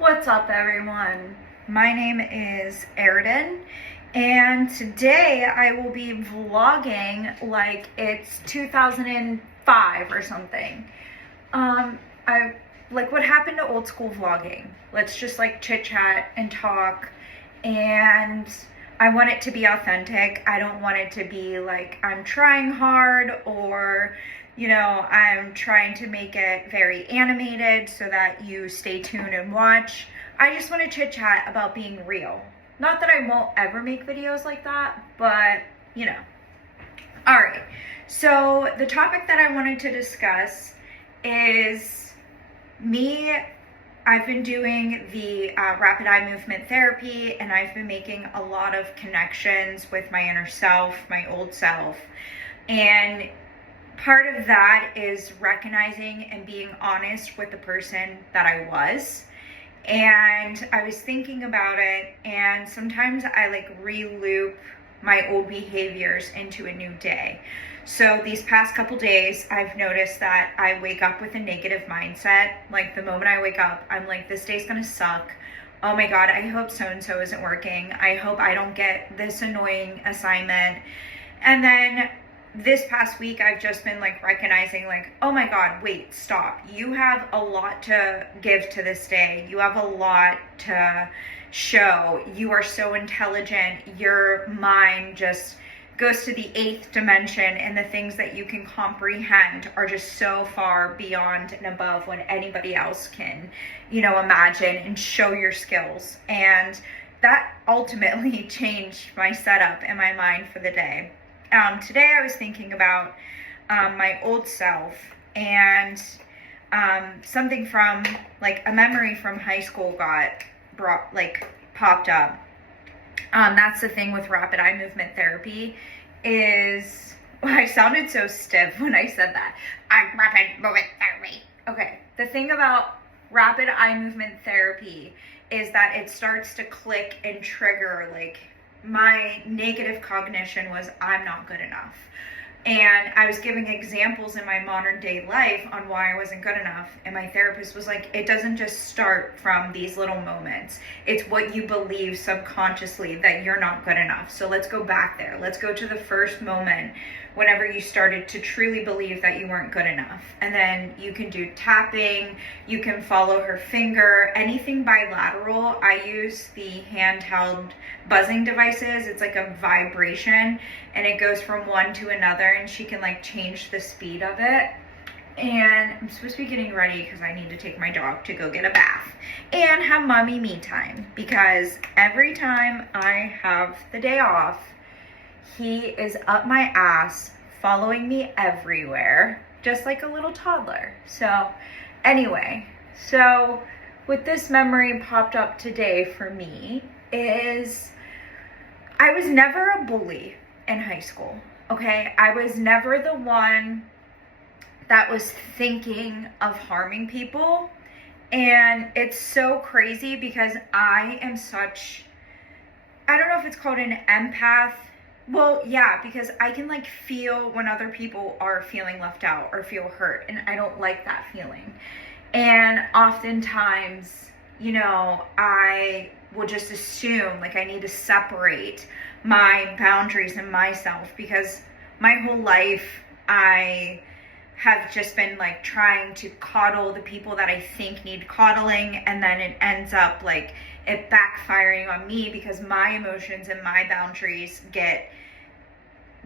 What's up, everyone? My name is Airden, and today I will be vlogging like it's 2005 or something. I like what happened to old school vlogging. Let's just like chit chat and talk, and I want it to be authentic. I don't want it to be like I'm trying hard or I'm trying to make it very animated so that you stay tuned and watch. I just want to chit chat about being real. Not that I won't ever make videos like that, but All right. So the topic that I wanted to discuss is me. I've been doing the rapid eye movement therapy, and I've been making a lot of connections with my inner self, my old self. And part of that is recognizing and being honest with the person that I was. And I was thinking about it, and sometimes I like re-loop my old behaviors into a new day. So these past couple days, I've noticed that I wake up with a negative mindset. Like the moment I wake up, I'm like, this day's gonna suck. Oh my God, I hope so-and-so isn't working. I hope I don't get this annoying assignment. And then this past week, I've just been like recognizing like, oh my God, wait, stop. You have a lot to give to this day. You have a lot to show. You are so intelligent. Your mind just goes to the 8th dimension, and the things that you can comprehend are just so far beyond and above what anybody else can, imagine and show your skills. And that ultimately changed my setup and my mind for the day. Today I was thinking about my old self, and something from like a memory from high school popped up. That's the thing with rapid eye movement therapy is, I sounded so stiff when I said that. Rapid movement therapy. Okay, the thing about rapid eye movement therapy is that it starts to click and trigger like my negative cognition was I'm not good enough. And I was giving examples in my modern day life on why I wasn't good enough. And my therapist was like, it doesn't just start from these little moments. It's what you believe subconsciously that you're not good enough. So let's go back there. Let's go to the first moment whenever you started to truly believe that you weren't good enough. And then you can do tapping, you can follow her finger, anything bilateral. I use the handheld buzzing devices. It's like a vibration, and it goes from one to another, and she can like change the speed of it. And I'm supposed to be getting ready because I need to take my dog to go get a bath and have mommy me time, because every time I have the day off, he is up my ass following me everywhere, just like a little toddler. So anyway, so what this memory popped up today for me is I was never a bully in high school, okay? I was never the one that was thinking of harming people. And it's so crazy because I am such, I don't know if it's called an empath. Well, yeah, because I can like feel when other people are feeling left out or feel hurt, and I don't like that feeling. And oftentimes, I will just assume like I need to separate my boundaries and myself, because my whole life I have just been like trying to coddle the people that I think need coddling, and then it ends up like it backfiring on me because my emotions and my boundaries get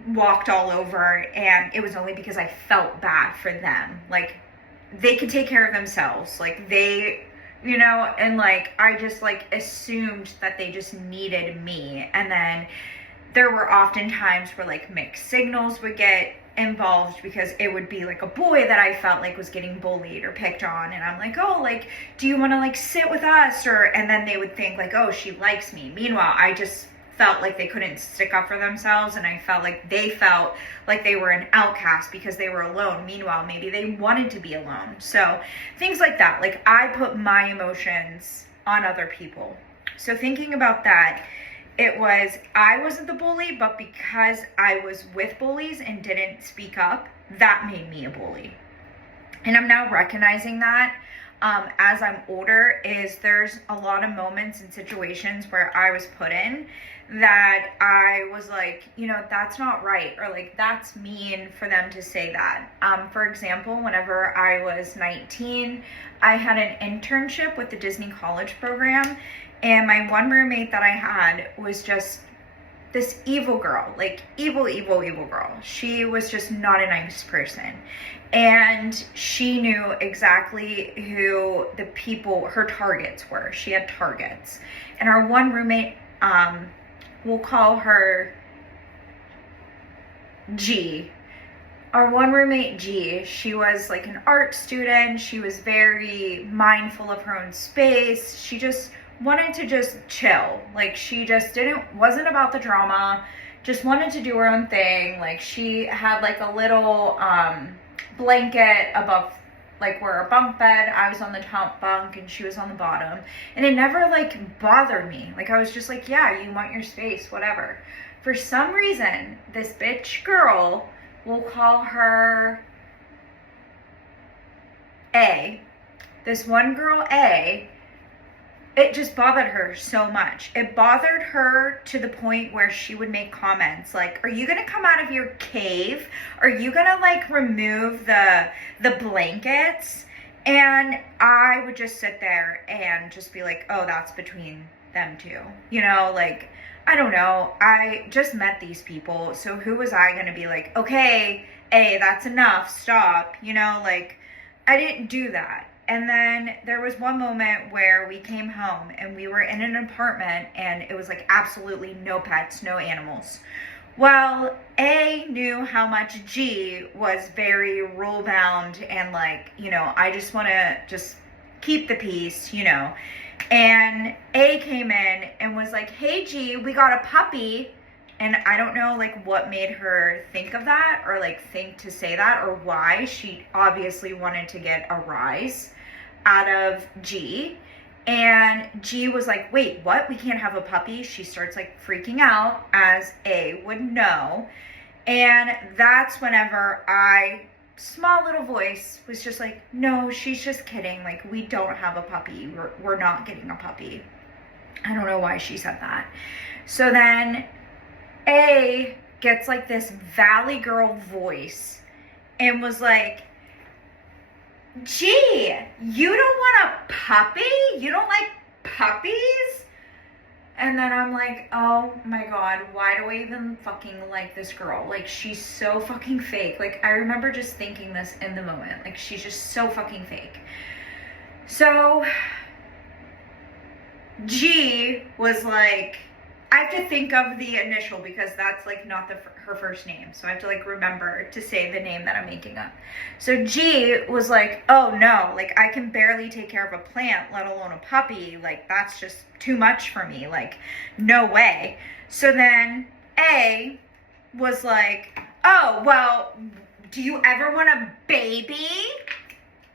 walked all over, and it was only because I felt bad for them. Like they could take care of themselves, like they, and like I just like assumed that they just needed me. And then there were often times where like mixed signals would get involved, because it would be like a boy that I felt like was getting bullied or picked on, and I'm like, oh, like, do you want to like sit with us? And then they would think like, oh, she likes me. Meanwhile, I just felt like they couldn't stick up for themselves, and I felt like they were an outcast because they were alone. Meanwhile, maybe they wanted to be alone. So things like that, like I put my emotions on other people. So thinking about that, it was, I wasn't the bully, but because I was with bullies and didn't speak up, that made me a bully. And I'm now recognizing that. as I'm older is there's a lot of moments and situations where I was put in that I was like, you know, that's not right, or like that's mean for them to say that. For example, whenever I was 19, I had an internship with the Disney College program, and my one roommate that I had was just this evil girl, like evil girl. She was just not a nice person. And she knew exactly who the people, her targets were. She had targets. And our one roommate, we'll call her G. Our one roommate, G, she was like an art student. She was very mindful of her own space. She just wanted to just chill. Like she just wasn't about the drama, just wanted to do her own thing. Like she had like a little blanket above like where our bunk bed. I was on the top bunk and she was on the bottom, and it never like bothered me. Like I was just like, yeah, you want your space, whatever. For some reason, this bitch girl, we'll call her A, this one girl A, it just bothered her so much. It bothered her to the point where she would make comments like, are you gonna come out of your cave? Are you gonna like remove the blankets? And I would just sit there and just be like, oh, that's between them two. You know, like, I don't know. I just met these people. So who was I gonna be like, okay, hey, that's enough, stop. You know, like, I didn't do that. And then there was one moment where we came home and we were in an apartment and it was like absolutely no pets, no animals. Well, A knew how much G was very rule bound and like, you know, I just want to just keep the peace, you know. And A came in and was like, hey G, we got a puppy. And I don't know like what made her think of that or like think to say that or why. She obviously wanted to get a rise out of G. And G was like, wait, what? We can't have a puppy? She starts like freaking out, as A would know. And that's whenever small little voice was just like, no, she's just kidding. Like, we don't have a puppy. We're not getting a puppy. I don't know why she said that. So then A gets like this Valley Girl voice and was like, gee, you don't want a puppy? You don't like puppies? And then I'm like, oh my God, why do I even fucking like this girl? Like, she's so fucking fake. Like, I remember just thinking this in the moment. Like, she's just so fucking fake. So, G was like, I have to think of the initial because that's like not her first name. So I have to like remember to say the name that I'm making up. So G was like, oh no, like I can barely take care of a plant, let alone a puppy. Like that's just too much for me. Like no way. So then A was like, oh, well, do you ever want a baby?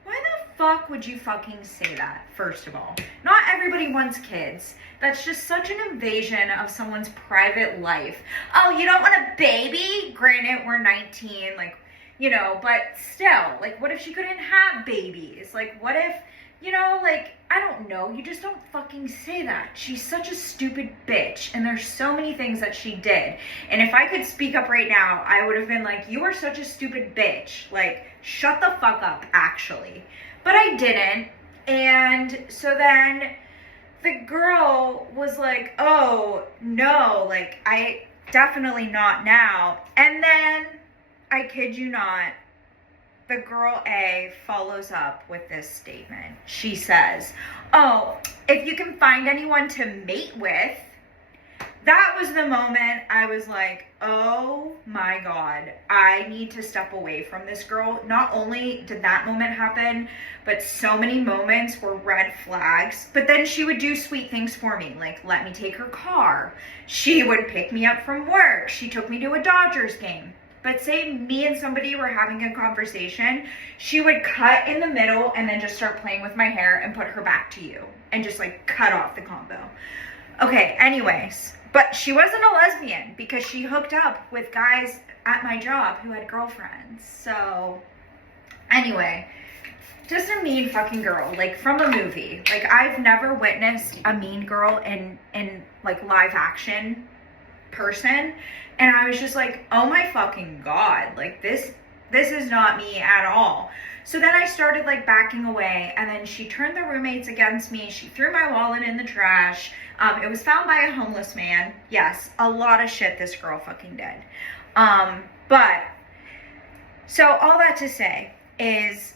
Why the fuck would you fucking say that, first of all? Not everybody wants kids. That's just such an invasion of someone's private life. Oh, you don't want a baby? Granted, we're 19, like, you know, but still, like, what if she couldn't have babies? Like, what if, you know, like, I don't know. You just don't fucking say that. She's such a stupid bitch, and there's so many things that she did. And if I could speak up right now, I would have been like, you are such a stupid bitch. Like, shut the fuck up, actually. But I didn't. And so then the girl was like, oh, no, like, I definitely not now. And then, I kid you not, the girl A follows up with this statement. She says, oh, if you can find anyone to mate with. That was the moment I was like, oh my God, I need to step away from this girl. Not only did that moment happen, but so many moments were red flags. But then she would do sweet things for me, like let me take her car. She would pick me up from work. She took me to a Dodgers game. But say me and somebody were having a conversation, she would cut in the middle and then just start playing with my hair and put her back to you and just like cut off the combo. Okay, anyways. But she wasn't a lesbian because she hooked up with guys at my job who had girlfriends. So, anyway, just a mean fucking girl, like from a movie. Like I've never witnessed a mean girl in like live action person, and I was just like, oh my fucking god, like this is not me at all. So then I started like backing away, and then she turned the roommates against me. She threw my wallet in the trash. It was found by a homeless man. Yes, a lot of shit this girl fucking did. But so all that to say is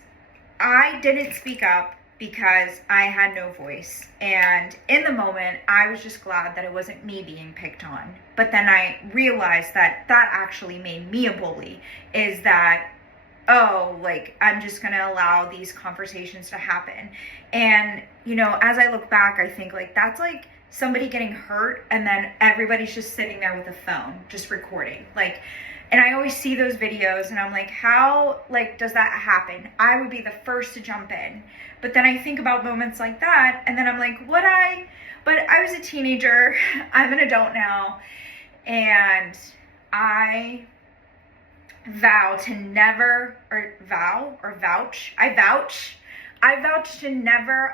I didn't speak up because I had no voice. And in the moment, I was just glad that it wasn't me being picked on. But then I realized that that actually made me a bully, is that, oh, like, I'm just going to allow these conversations to happen. And, you know, as I look back, I think, like, that's like somebody getting hurt and then everybody's just sitting there with a phone, just recording. Like, and I always see those videos and I'm like, how, like, does that happen? I would be the first to jump in. But then I think about moments like that and then I'm like, but I was a teenager. I'm an adult now. And I vouch to never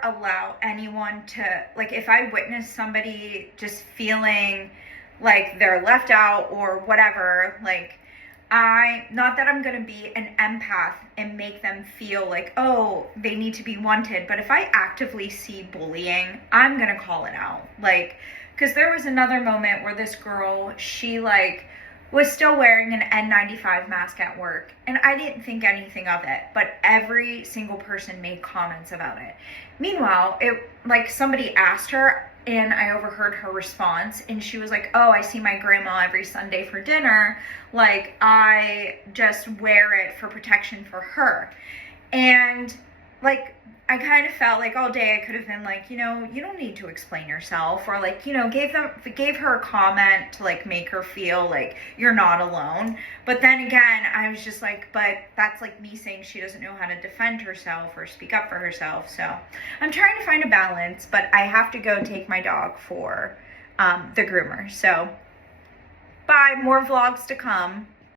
allow anyone to, like, if I witness somebody just feeling like they're left out or whatever, like, not that I'm gonna be an empath and make them feel like, oh, they need to be wanted, but if I actively see bullying, I'm gonna call it out. Like, because there was another moment where this girl, she like was still wearing an N95 mask at work, and I didn't think anything of it, but every single person made comments about it. Meanwhile, it, like, somebody asked her, and I overheard her response, and she was like, oh, I see my grandma every Sunday for dinner, like, I just wear it for protection for her. And, like, I kind of felt like all day I could have been like, you know, you don't need to explain yourself, or like, you know, gave her a comment to like make her feel like you're not alone. But then again, I was just like, but that's like me saying she doesn't know how to defend herself or speak up for herself. So I'm trying to find a balance, but I have to go take my dog for the groomer. So bye, more vlogs to come.